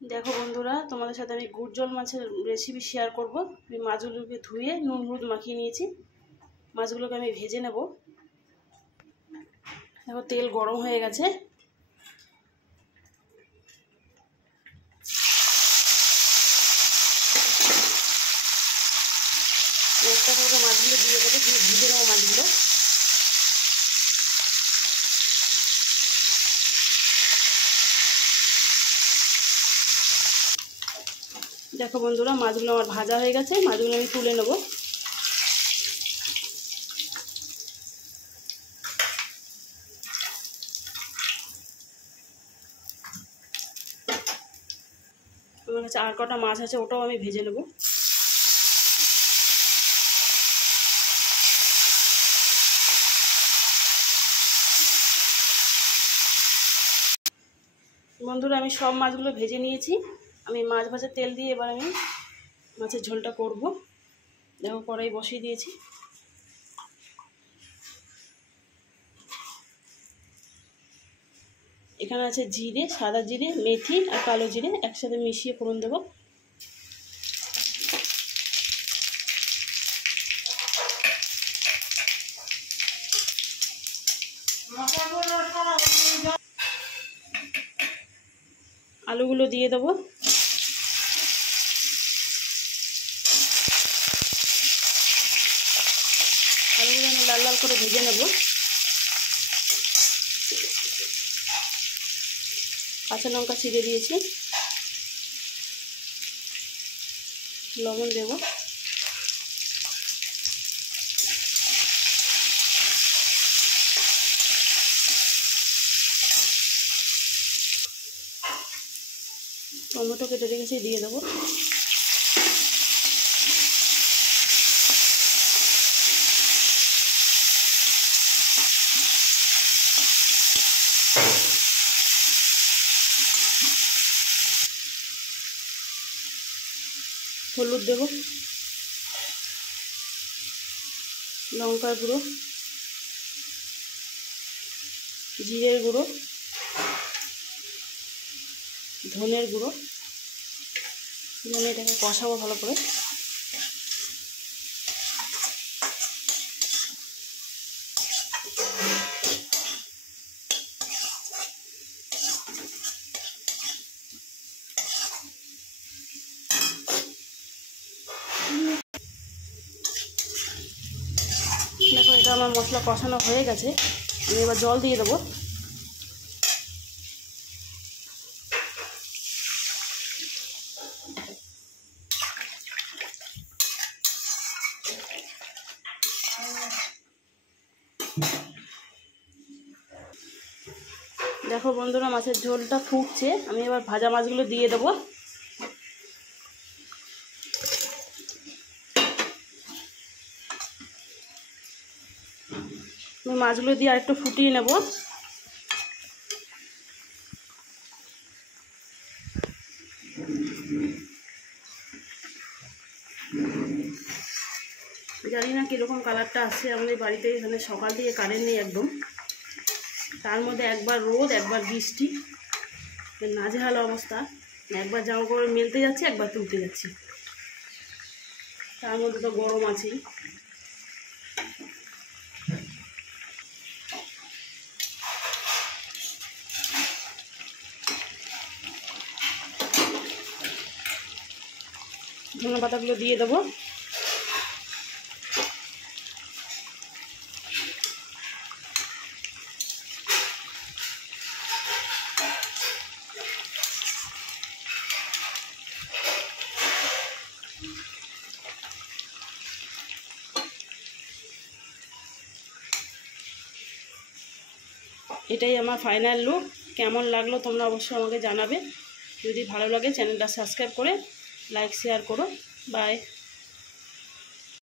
देखो बंधुरा तुम्हारे साथे आमी गुड़जल माछेर रेसिपि शेयर करब। आमी माछगुलोके धुए नुन हलुद माखिए निएछि। माछगुलोके आमी भेजे नेब। देखो तेल गरम हये गेछे। একটা করে মাছগুলো দিয়ে দেবো, দিয়ে ভেজে নেবো মাছগুলো। देखो बंधुरा माछगुलो आमार भाजा हये गेछे। माछगुलो आमी तुले नेब। আমার কাছে আর কটা মাছ আছে, ওটাও আমি ভেজে নেব। বন্ধুরা আমি সব মাছগুলো ভেজে নিয়েছি। আমি মাছ ভাজার তেল দিয়ে এবার আমি মাছের ঝোলটা করব। দেখো কড়াই বসিয়ে দিয়েছি। এখানে আছে জিরে, সাদা জিরে, মেথি আর কালো জিরে একসাথে মিশিয়ে ফোড়ন দেব। আলুগুলো দিয়ে দেব। আলুগুলো আমি লাল লাল করে ভেজে নেব। কাঁচা লঙ্কা ছিঁড়ে দিয়েছি, লবণ দেব। টমেটো কেটে রেখেছি, দিয়ে দেবো। হলুদ দেব, লঙ্কার গুঁড়ো, জিরের গুঁড়ো, ধনের গুঁড়ো। এটাকে কষাবো ভালো করে। দেখো এটা আমার মশলা কষানো হয়ে গেছে। আমি এবার জল দিয়ে দেবো। দেখো বন্ধুরা মাছের ঝোলটা ফুটছে। আমি এবার ভাজা মাছগুলো দিয়ে দেবো। আমি মাছগুলো দিয়ে আরেকটু ফুটিয়ে নেব। জানি না কীরকম কালারটা আসছে। আমাদের বাড়িতে এখানে সকাল থেকে কারেন্ট নেই একদম। তার মধ্যে একবার রোদ একবার বৃষ্টি, নাজেহাল অবস্থা। একবার জামা কাপড় মেলতে যাচ্ছি, একবার তুলতে যাচ্ছি, তার মধ্যে তো গরম আছেই। ধনে পাতাগুলো দিয়ে দেবো। এটাই আমার ফাইনাল লুক। কেমন লাগলো তোমরা অবশ্যই আমাকে জানাবে। যদি ভালো লাগে চ্যানেলটা সাবস্ক্রাইব করে লাইক শেয়ার করো। বাই।